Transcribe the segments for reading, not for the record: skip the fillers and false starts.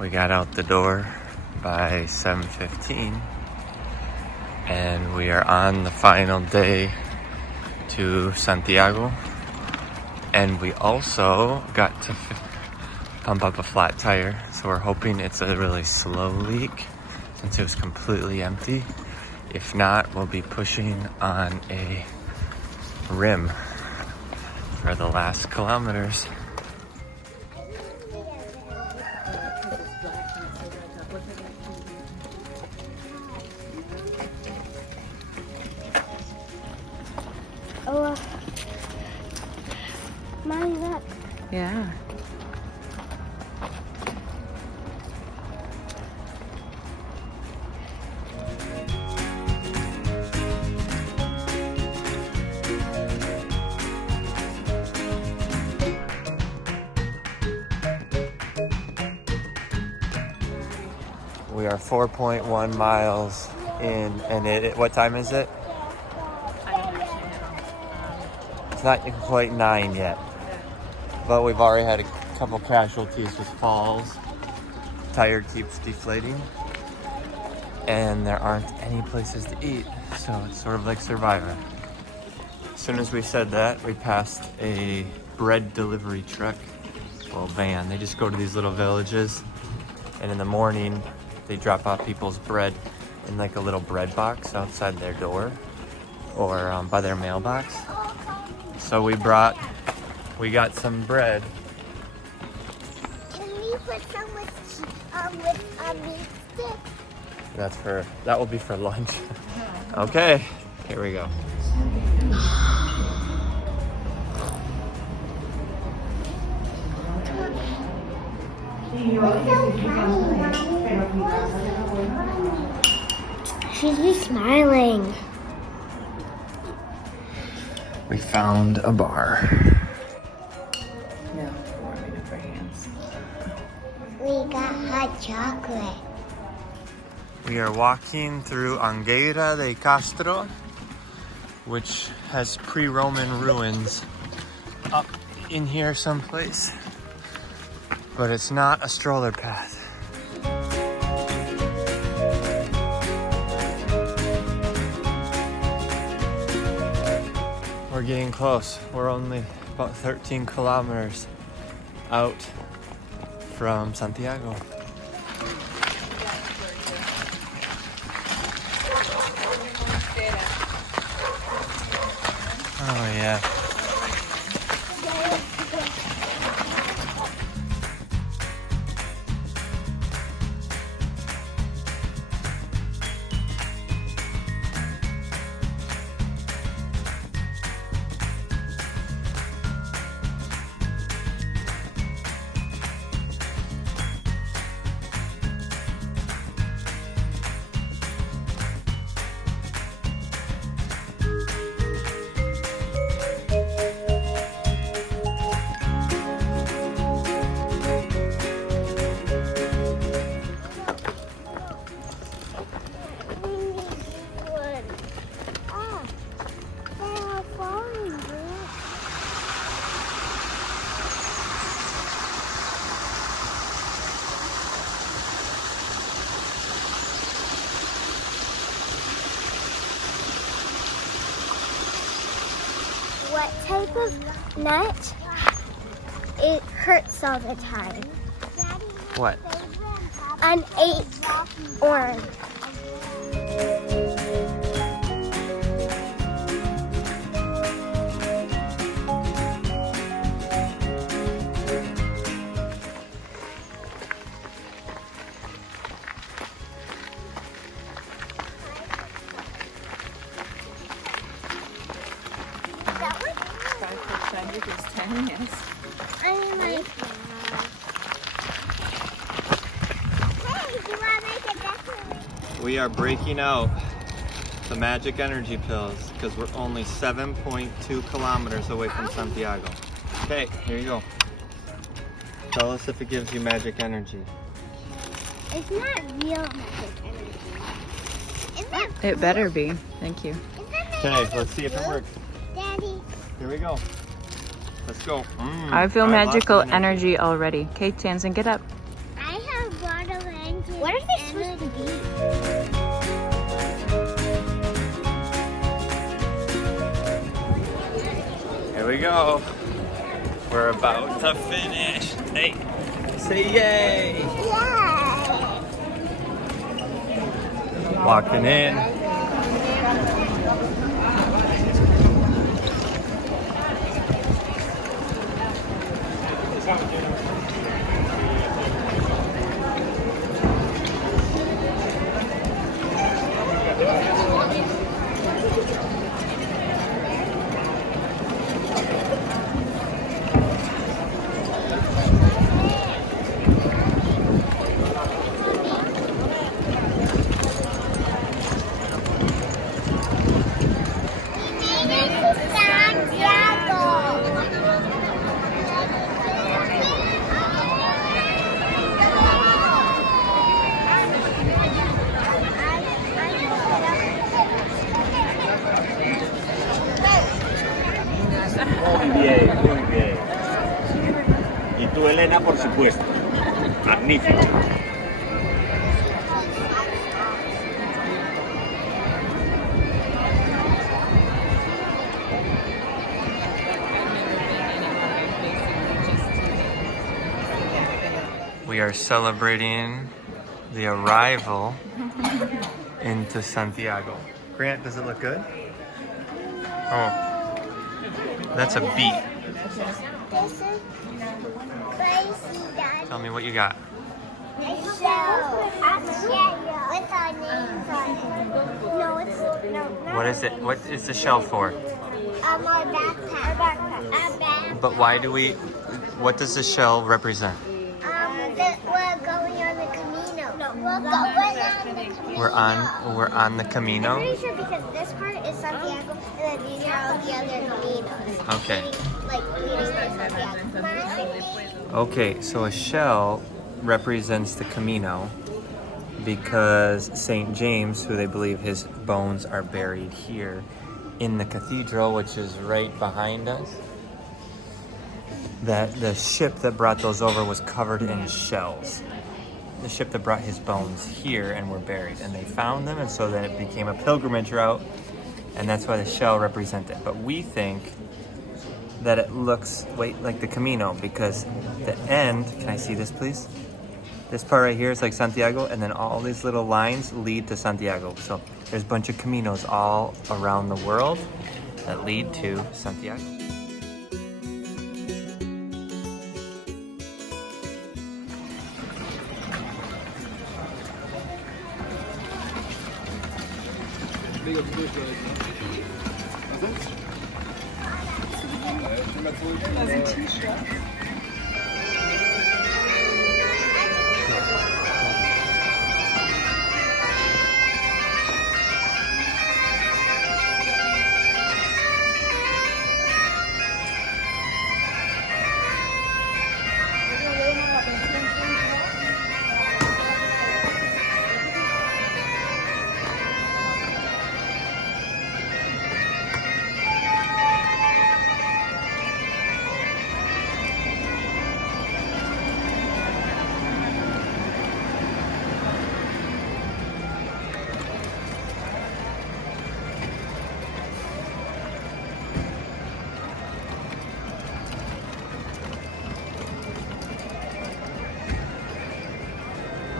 We got out the door by 7:15 and we are on the final day to Santiago, and we also got to pump up a flat tire, so we're hoping it's a really slow leak since it was completely empty. If not, we'll be pushing on a rim for the last kilometers. Oh, Mommy, look. Yeah. We are 4.1 miles in, and what time is it? It's not quite 9 yet, but we've already had a couple casualties with falls. Tire keeps deflating, and there aren't any places to eat, so it's sort of like Survivor. As soon as we said that, we passed a bread delivery truck, well, van. They just go to these little villages, and in the morning, they drop off people's bread in like a little bread box outside their door or by their mailbox. So we got some bread. Can we put some with a meat stick? That will be for lunch. Okay, here we go. She's just smiling. We found a bar. No, warming up our hands. We got hot chocolate. We are walking through Anguera de Castro, which has pre-Roman ruins up in here someplace, but it's not a stroller path. We're getting close. We're only about 13 kilometers out from Santiago. Oh yeah. What type of nut? It hurts all the time. What? An acorn. I mean, like, hey, do you want to make it better? We are breaking out the magic energy pills because we're only 7.2 kilometers away from Santiago. Okay, here you go. Tell us if it gives you magic energy. It's not real magic energy. Is that It better be. Thank you. Okay, let's see if it works. Daddy? Here we go. Let's go. I feel got lots magical of energy already. Okay, Tanzan, get up. I have What are they supposed to be? Here we go. We're about to finish. Hey, say yay! Yeah. Walking in. Muy bien, muy bien. Y tú, Elena, por supuesto. Magnífico. We are celebrating the arrival into Santiago. Grant, does it look good? Oh, that's a beet. This is crazy, Dad. Tell me what you got. A shell. With our names on it. No, it's no. What is it? What is the shell for? Our backpack. Our backpack. But why do we, what does the shell represent? We're going on the Camino. No, we're on the Camino. We're on the I'm Camino? pretty sure because this part is Santiago and then these are all the other Caminos. Okay. Leading to Santiago. Okay, so a shell represents the Camino because St. James, who they believe his bones are buried here in the cathedral, which is right behind us, that the ship that brought those over was covered in shells. The ship that brought his bones here and were buried, and they found them, and so then it became a pilgrimage route, and that's why the shell represents it. But we think that it looks like the Camino because the end, can I see this please? This part right here is like Santiago, and then all these little lines lead to Santiago. So there's a bunch of Caminos all around the world that lead to Santiago.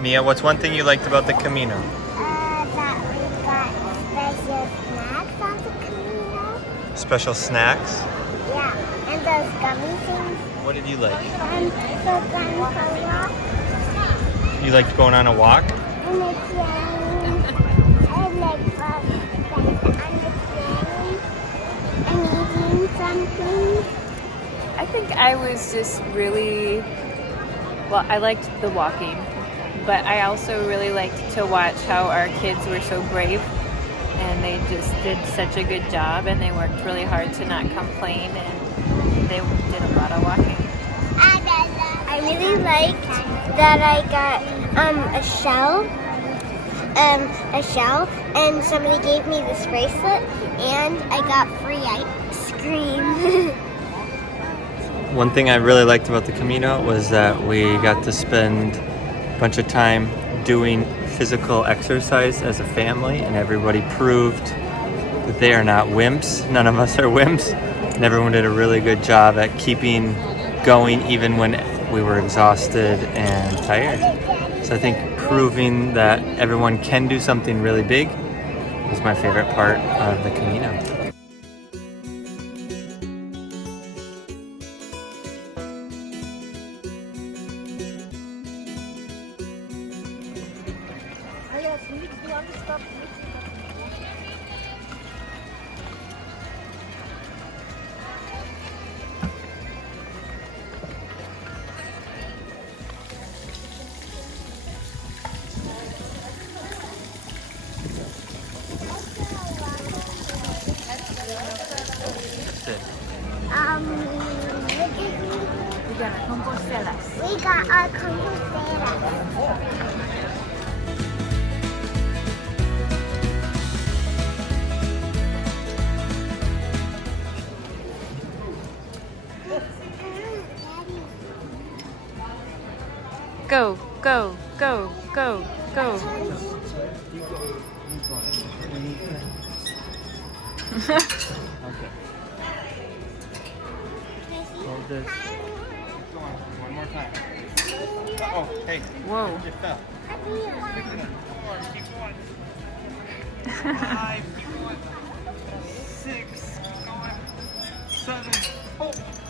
Mia, what's one thing you liked about the Camino? That we got special snacks on the Camino. Special snacks? Yeah, and those gummy things. What did you like? So going for a walk. You liked going on a walk? And it's raining. And like and eating something. I think I was just really, well, I liked the walking, but I also really liked to watch how our kids were so brave and they just did such a good job and they worked really hard to not complain and they did a lot of walking. I really liked that I got a shell, and somebody gave me this bracelet, and I got free ice cream. One thing I really liked about the Camino was that we got to spend a bunch of time doing physical exercise as a family, and everybody proved that they are not wimps. None of us are wimps, and everyone did a really good job at keeping going even when we were exhausted and tired. So I think proving that everyone can do something really big was my favorite part of the Camino. We got our composteras. Go, go, go, go, go. Okay. Hold this. One more time. Oh, hey. Whoa. You fell. Pick it up. 4, keep going. 5, keep going. 6, keep going. 7, oh.